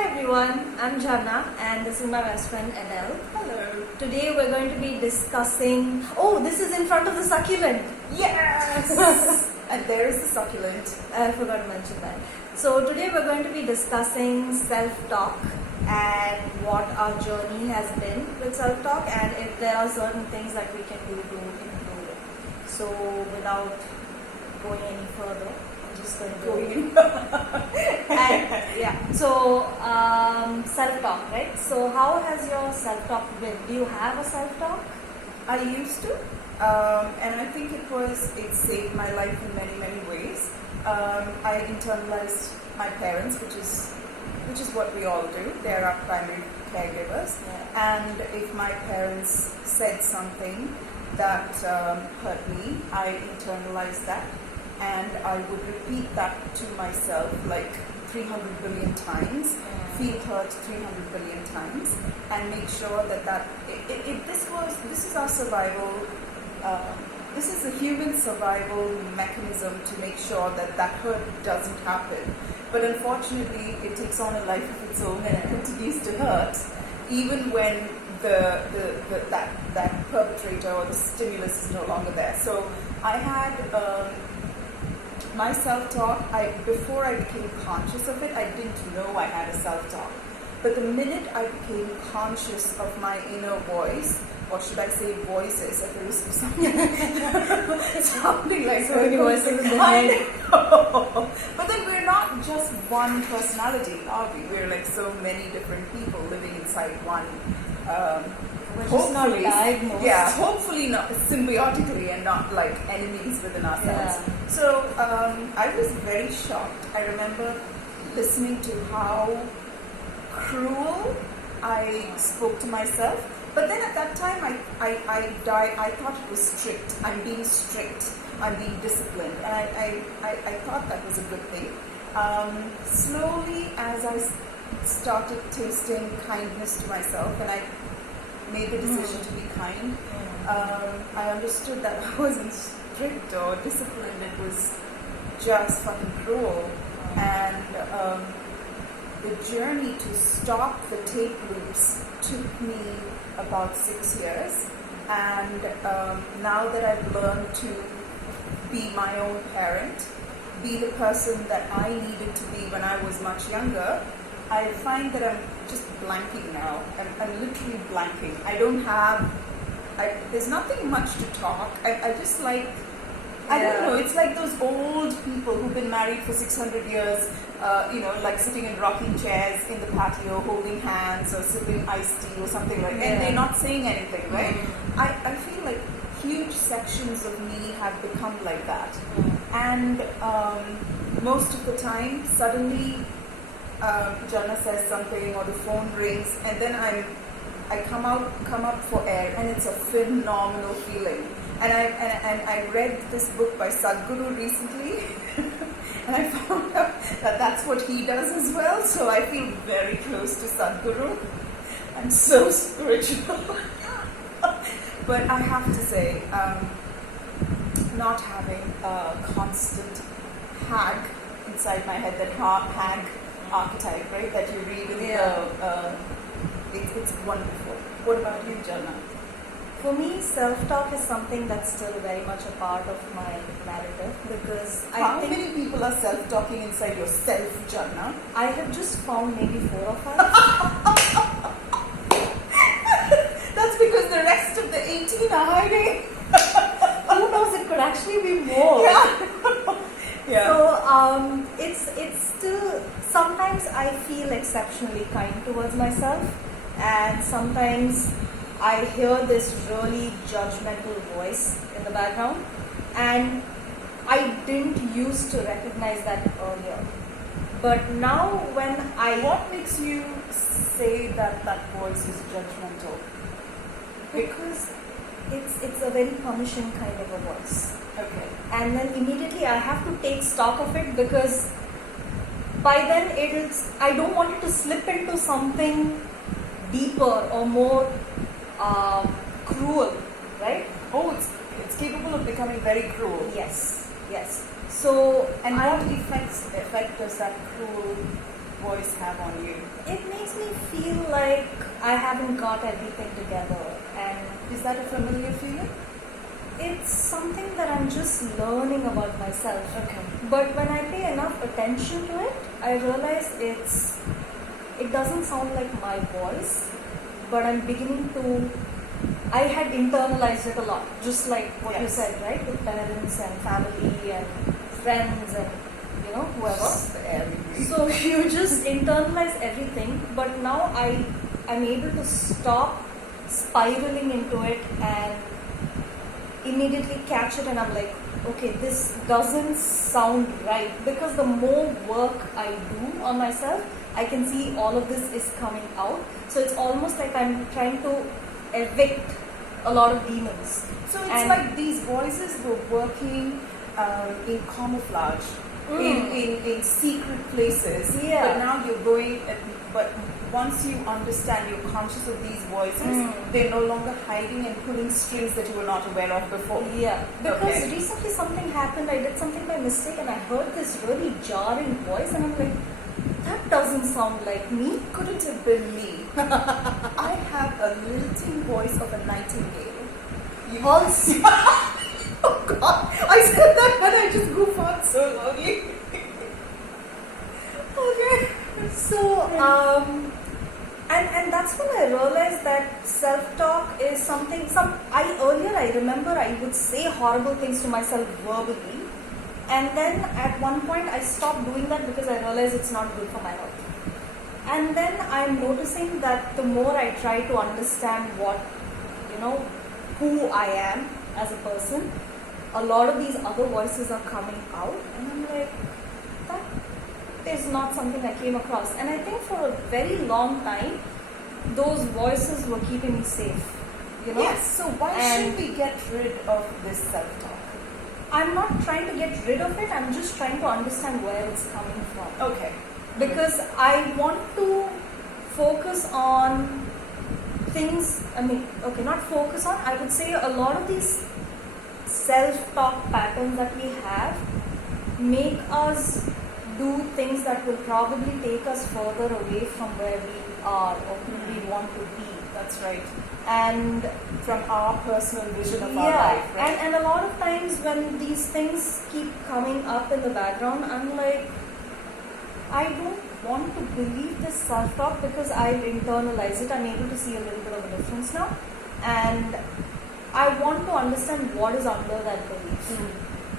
everyone, I'm Jhanna and this is my best friend Edel. Hello. Today we're going to be discussing... Oh, this is in front of the succulent. Yes! And there is the succulent. I forgot to mention that. So today we're going to be discussing self-talk and what our journey has been with self-talk and if there are certain things that we can do to improve it. So without going any further, I'm just going to go in. Self-talk, right? So how has your self-talk been? Do you have a self-talk? I used to, and I think it saved my life in many ways. I internalized my parents, which is what we all do. They're our primary caregivers. Yeah. And if my parents said something that hurt me, I internalized that, and I would repeat that to myself like 300 billion times, feel hurt 300 billion times, and make sure that this is our survival. This is a human survival mechanism to make sure that hurt doesn't happen. But unfortunately, it takes on a life of its own and it continues to hurt, even when that perpetrator or the stimulus is no longer there. So I had my self-talk. Before I became conscious of it, I didn't know I had a self-talk. But the minute I became conscious of my inner voice, or should I say voices, at the risk of sounding like so many voices in the head. But then we're not just one personality, are we? We're like so many different people living inside one. We're just not diagnosed. Yeah, hopefully not symbiotically and not like enemies within ourselves. Yeah. So I was very shocked. I remember listening to how cruel I spoke to myself. But then at that time, I thought it was strict. I'm being strict. I'm being disciplined. And I thought that was a good thing. Slowly, as I started tasting kindness to myself, and I made the decision to be kind, I understood that I wasn't strict or disciplined. It was just fucking cruel. And the journey to stop the tape loops took me about 6 years, and now that I've learned to be my own parent, be the person that I needed to be when I was much younger, I find that I'm just blanking now. I'm literally blanking. There's nothing much to talk. I just like, I don't know, it's like those old people who've been married for 600 years, like sitting in rocking chairs in the patio, holding hands or sipping iced tea or something like that, and they're not saying anything, right? I feel like huge sections of me have become like that. And most of the time, suddenly, Jhanna says something or the phone rings, and then I come up for air, and it's a phenomenal feeling. And I read this book by Sadhguru recently, and I found out that that's what he does as well. So I feel very close to Sadhguru. I'm so spiritual. But I have to say, not having a constant hag inside my head, that hag archetype, right, that you read in it's wonderful. What about you, Jhanna? For me, self-talk is something that's still very much a part of my narrative because How many people are self-talking inside yourself, Jhanna? I have just found maybe 4 or 5. That's because the rest of the 18 are hiding. Who knows, it could actually be more. Yeah. So it's still, sometimes I feel exceptionally kind towards myself, and sometimes I hear this really judgmental voice in the background, and I didn't used to recognize that earlier. But now when What makes you say that voice is judgmental? Because it's a very punishing kind of a voice. Okay. And then immediately I have to take stock of it, because by then I don't want it to slip into something deeper or more cruel, right? Oh, it's capable of becoming very cruel. Yes. So, and what effect does that cruel voice voice have on you? It makes me feel like I haven't got everything together, and Is that a familiar feeling? it's something that I'm just learning about myself. Okay. But when I pay enough attention to it, I realize it doesn't sound like my voice, but I'm beginning to. I had internalized it a lot, just like what you Yes. said, right? With parents and family and friends and whoever. So you just internalize everything, but now I'm able to stop spiraling into it and immediately catch it, and I'm like, okay, this doesn't sound right, because the more work I do on myself, I can see all of this is coming out. So it's almost like I'm trying to evict a lot of demons. So it's And- like these voices were working in camouflage, in secret places. Yeah. But now you're going. But once you understand, you're conscious of these voices. They're no longer hiding and pulling strings that you were not aware of before. Yeah, because Okay. recently something happened, I did something by mistake and I heard this really jarring voice, and I'm like, that doesn't sound like me. Couldn't have been me. I have a lilting voice of a nightingale. You Also, oh God! I said that, but I just goof on so loudly. Okay. so, and that's when I realized that self-talk is something, earlier I remember I would say horrible things to myself verbally, and then at one point I stopped doing that because I realized it's not good for my health. And then I'm noticing that the more I try to understand who I am as a person, a lot of these other voices are coming out, and I'm like, that is not something I came across. And I think for a very long time, those voices were keeping me safe. Yes. So why And- should we get rid of this self-talk? I'm not trying to get rid of it, I'm just trying to understand where it's coming from. Okay. Because I want to focus on things, not focus on, I would say a lot of these self-talk patterns that we have make us do things that will probably take us further away from where we are or who we want to be. That's right. And From our personal vision of our yeah, life, right? and a lot of times when these things keep coming up in the background, I'm like, I don't want to believe this self-talk because I've internalized it. I'm able to see a little bit of a difference now, and I want to understand what is under that belief.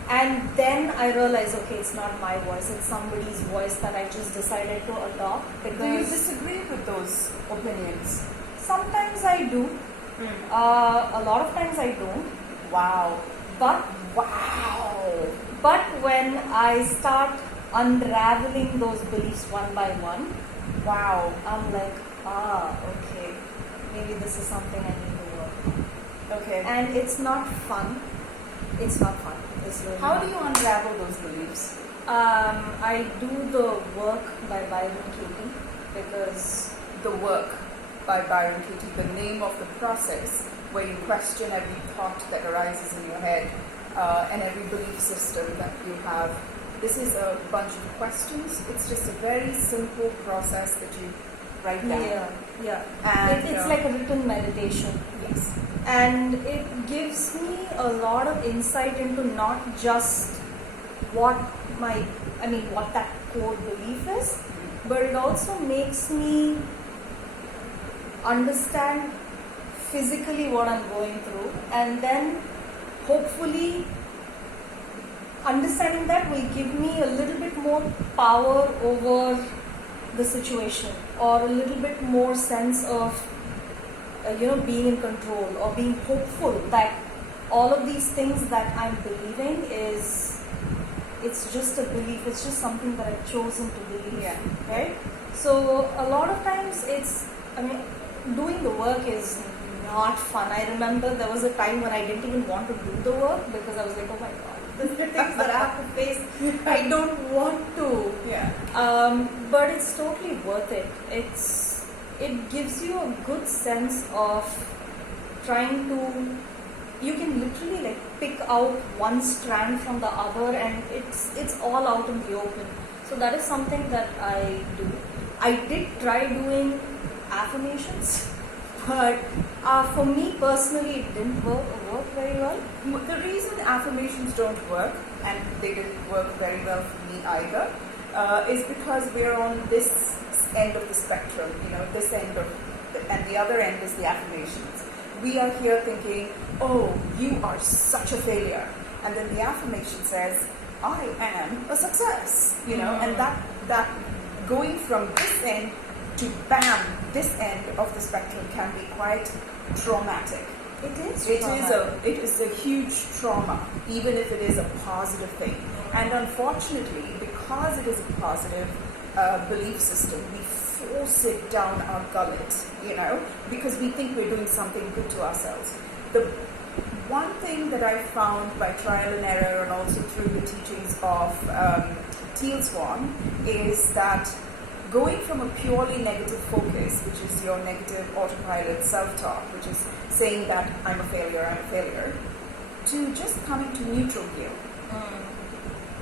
And then I realize, okay, it's not my voice, it's somebody's voice that I just decided to adopt. Do you Because disagree with those opinions? sometimes I do, a lot of times I don't. Wow. But Wow. But when I start unraveling those beliefs one by one, Wow. I'm like, okay, maybe this is something I need to work. Okay. And it's not fun. It's not fun. It's really How not do you fun. unravel those beliefs? I do the work by Byron Katie, because The work by Byron Katie, the name of the process where you question every thought that arises in your head and every belief system that you have. This is a bunch of questions. It's just a very simple process that you write down. yeah. And, It's like a written meditation. Yes. And it gives me a lot of insight into not just what that core belief is, but it also makes me understand physically what I'm going through, and then hopefully understanding that will give me a little bit more power over the situation, or a little bit more sense of being in control, or being hopeful that all of these things that I'm believing it's just a belief, it's just something that I've chosen to believe. Yeah. Right? So a lot of times doing the work is not fun. I remember there was a time when I didn't even want to do the work because I was like, oh my god, these are things that I have to face. I don't want to. Yeah. But it's totally worth it. It gives you a good sense of trying to. You can literally pick out one strand from the other, and it's all out in the open. So that is something that I do. I did try doing affirmations, but for me personally, it didn't work very well. The reason affirmations don't work, and they didn't work very well for me either, is because we're on this end of the spectrum, this end of, and the other end is the affirmations. We are here thinking, oh, you are such a failure. And then the affirmation says, I am a success, and that going from this end to bam, this end of the spectrum can be quite traumatic. It is. It is a huge trauma, even if it is a positive thing. And unfortunately, because it is a positive belief system, we force it down our gullet, because we think we're doing something good to ourselves. The one thing that I found by trial and error, and also through the teachings of Teal Swan, is that going from a purely negative focus, which is your negative autopilot self-talk, which is saying that I'm a failure, to just coming to neutral gear.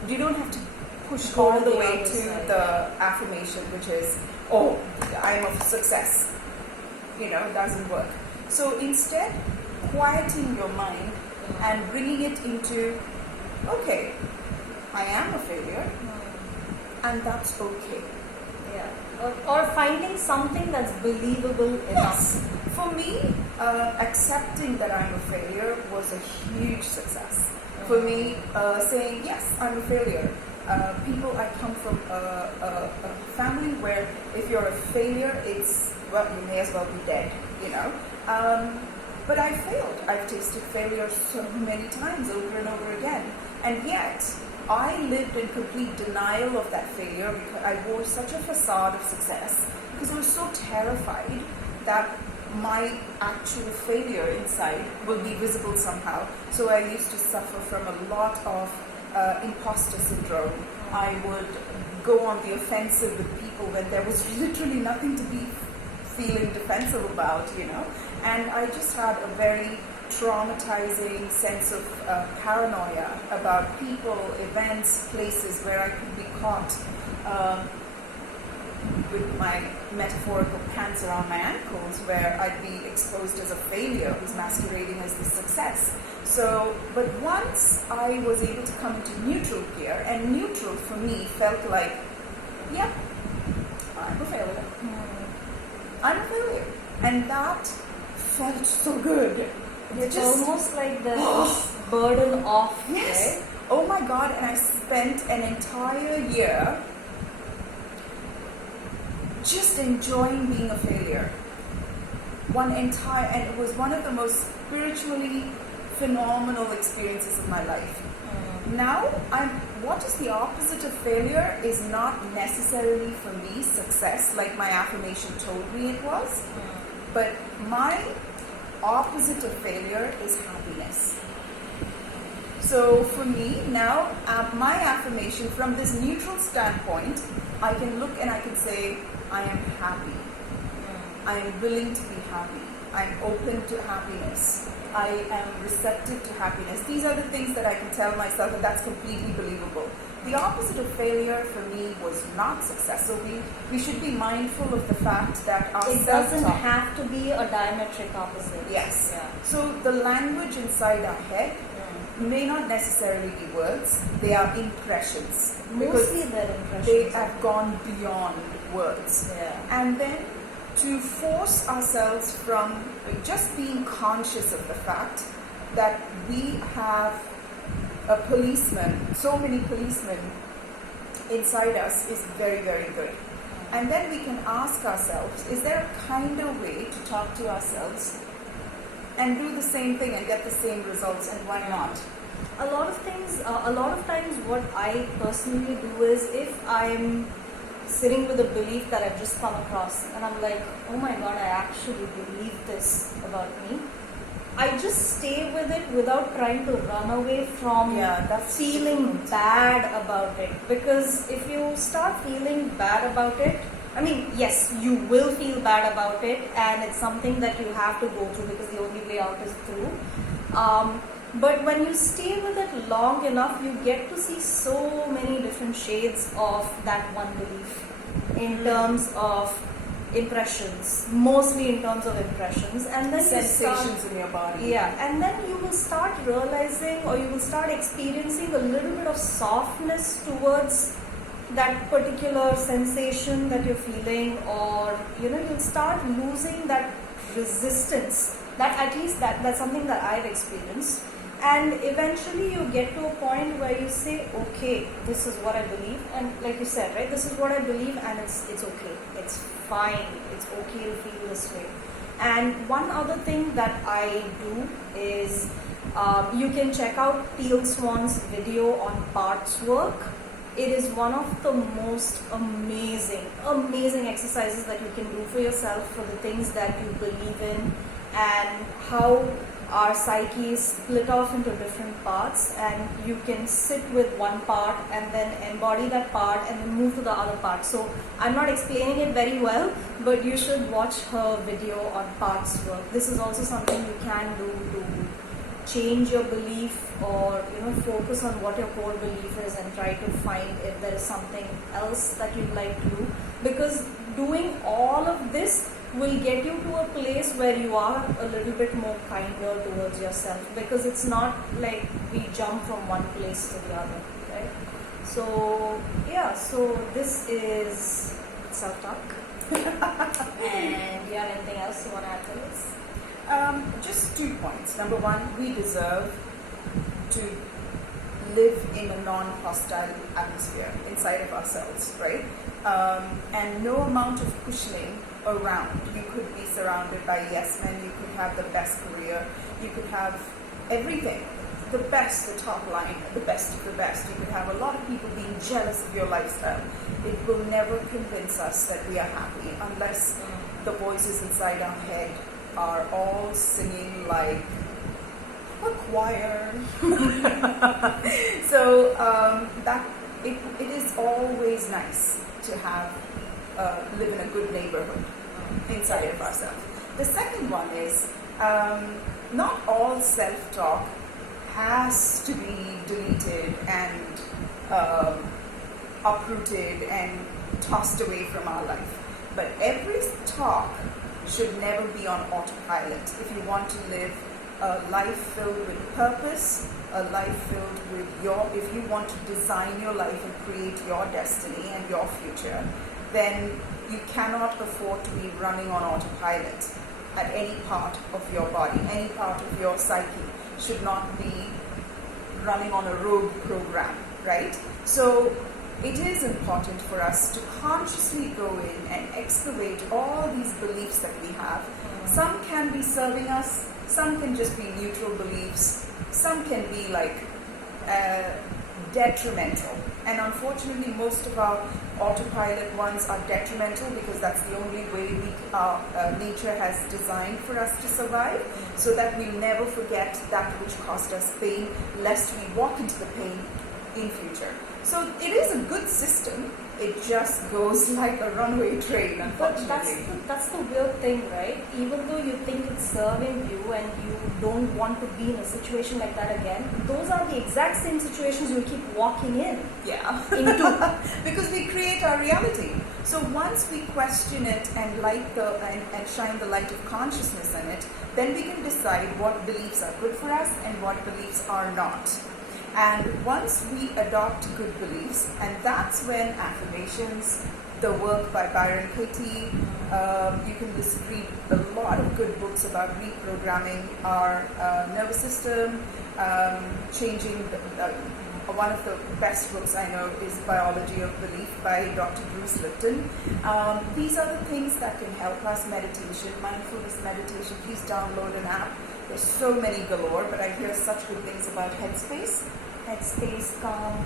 You don't have to push all the way to the affirmation, which is, oh, I'm a success. It doesn't work. So instead, quieting your mind and bringing it into, okay, I am a failure, and that's okay. Yeah. Or finding something that's believable enough. Yes. For me, accepting that I'm a failure was a huge success. For me, saying, yes, I'm a failure. I come from a family where if you're a failure, it's, well, you may as well be dead, But I failed. I've tasted failure so many times over and over again. And yet, I lived in complete denial of that failure because I wore such a facade of success because I was so terrified that my actual failure inside will be visible somehow. So I used to suffer from a lot of imposter syndrome. I would go on the offensive with people when there was literally nothing to be feeling defensive about, And I just had a very traumatizing sense of paranoia about people, events, places where I could be caught with my metaphorical pants around my ankles, where I'd be exposed as a failure who's masquerading as the success. So, but once I was able to come into neutral gear, and neutral for me felt like, yeah, I'm a failure. I'm a failure. And that felt so good. It's just almost like there's this burden off. Yes. Right? Oh my God, and I spent an entire year just enjoying being a failure. And it was one of the most spiritually phenomenal experiences of my life. Now, what is the opposite of failure is not necessarily for me success, like my affirmation told me it was, but my opposite of failure is happiness. So for me now, my affirmation from this neutral standpoint, I can look and I can say, I am happy. I am willing to be happy. I'm open to happiness. I am receptive to happiness. These are the things that I can tell myself, and that's completely believable. The opposite of failure for me was not success. So we should be mindful of the fact that our it doesn't have to be a diametric opposite. Yes. Yeah. So the language inside our head may not necessarily be words. They are impressions. Mostly they're impressions. They have gone beyond words. Yeah. And then to force ourselves from just being conscious of the fact that we have a policeman, so many policemen inside us is very, very good. And then we can ask ourselves, is there a kinder way to talk to ourselves and do the same thing and get the same results, and why not? A lot of times what I personally do is, if I'm sitting with a belief that I've just come across and I'm like, oh my God, I actually believe this about me, I just stay with it without trying to run away from feeling bad about it. Because if you start feeling bad about it, I mean, yes, you will feel bad about it, and it's something that you have to go through because the only way out is through. But when you stay with it long enough, you get to see so many different shades of that one belief. in terms of impressions, mostly in terms of impressions, and then sensations in your body. Yeah, and then you will start realizing, or you will start experiencing a little bit of softness towards that particular sensation that you're feeling, or you'll start losing that resistance. That at least that's something that I've experienced. And eventually you get to a point where you say, okay, this is what I believe, and like you said, right, this is what I believe, and it's okay, it's fine, it's okay to feel this way. And one other thing that I do is you can check out Teal Swan's video on parts work. It is one of the most amazing exercises that you can do for yourself, for the things that you believe in, and how our psyche is split off into different parts, and you can sit with one part and then embody that part and then move to the other part. So I'm not explaining it very well, but you should watch her video on parts work. This is also something you can do to change your belief, or focus on what your core belief is and try to find if there is something else that you'd like to do, because doing all of this will get you to a place where you are a little bit more kinder towards yourself, because it's not like we jump from one place to the other, right? So yeah, so this is self-talk. And do you have anything else you want to add to this? Just 2 points. Number one, we deserve to live in a non-hostile atmosphere inside of ourselves, right? And no amount of cushioning around. You could be surrounded by yes men, you could have the best career, you could have everything, the best, the top line, the best of the best. You could have a lot of people being jealous of your lifestyle. It will never convince us that we are happy unless the voices inside our head are all singing like a choir. So that it is always nice to have live in a good neighborhood inside of ourselves. The second one is not all self-talk has to be deleted and uprooted and tossed away from our life. But every talk should never be on autopilot. If you want to live a life filled with purpose, a life filled with if you want to design your life and create your destiny and your future, then you cannot afford to be running on autopilot at any part of your body. Any part of your psyche should not be running on a rogue program, right? So it is important for us to consciously go in and excavate all these beliefs that we have. Some can be serving us, some can just be neutral beliefs, some can be like detrimental. And unfortunately, most of our autopilot ones are detrimental, because that's the only way nature has designed for us to survive, so that we never forget that which caused us pain, lest we walk into the pain in future. So it is a good system. It just goes like a runaway train, unfortunately. But that's the weird thing, right? Even though you think it's serving you and you don't want to be in a situation like that again, those are the exact same situations you keep walking into. Because we create our reality. So once we question it and and shine the light of consciousness in it, then we can decide what beliefs are good for us and what beliefs are not. And once we adopt good beliefs, and that's when affirmations, the work by Byron Katie, you can just read a lot of good books about reprogramming our nervous system, changing one of the best books I know is Biology of Belief by Dr. Bruce Lipton. These are the things that can help us. Meditation, mindfulness meditation. Please download an app. There's so many galore, but I hear such good things about Headspace,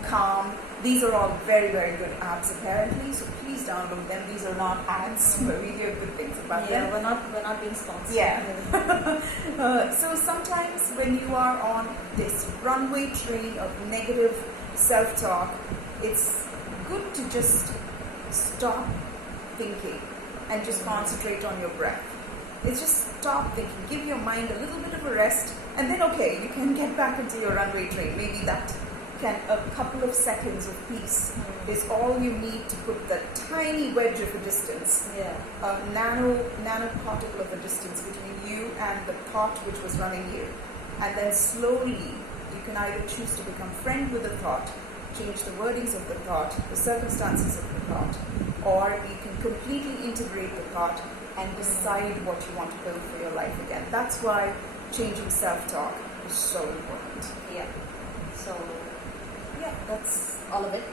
Calm. These are all very, very good apps apparently, so please download them. These are not ads, but we hear good things about them. Yeah, we're not being sponsored. Yeah. So sometimes when you are on this runway train of negative self-talk, it's good to just stop thinking and just concentrate on your breath. It's just stop thinking, give your mind a little bit of a rest, and then okay, you can get back into your runway train. Maybe that a couple of seconds of peace is all you need to put that tiny wedge of a distance, Yeah. a nanoparticle of a distance between you and the thought which was running you. And then slowly you can either choose to become friend with the thought, change the wordings of the thought, the circumstances of the thought, or you can completely integrate the thought and decide what you want to build for your life again. That's why changing self-talk is so important. Yeah. So, Yeah, that's all of it.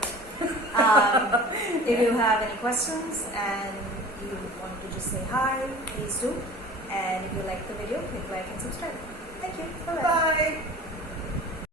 If you have any questions and you want to just say hi, please do. And if you like the video, click like and subscribe. Thank you. Bye-bye. bye.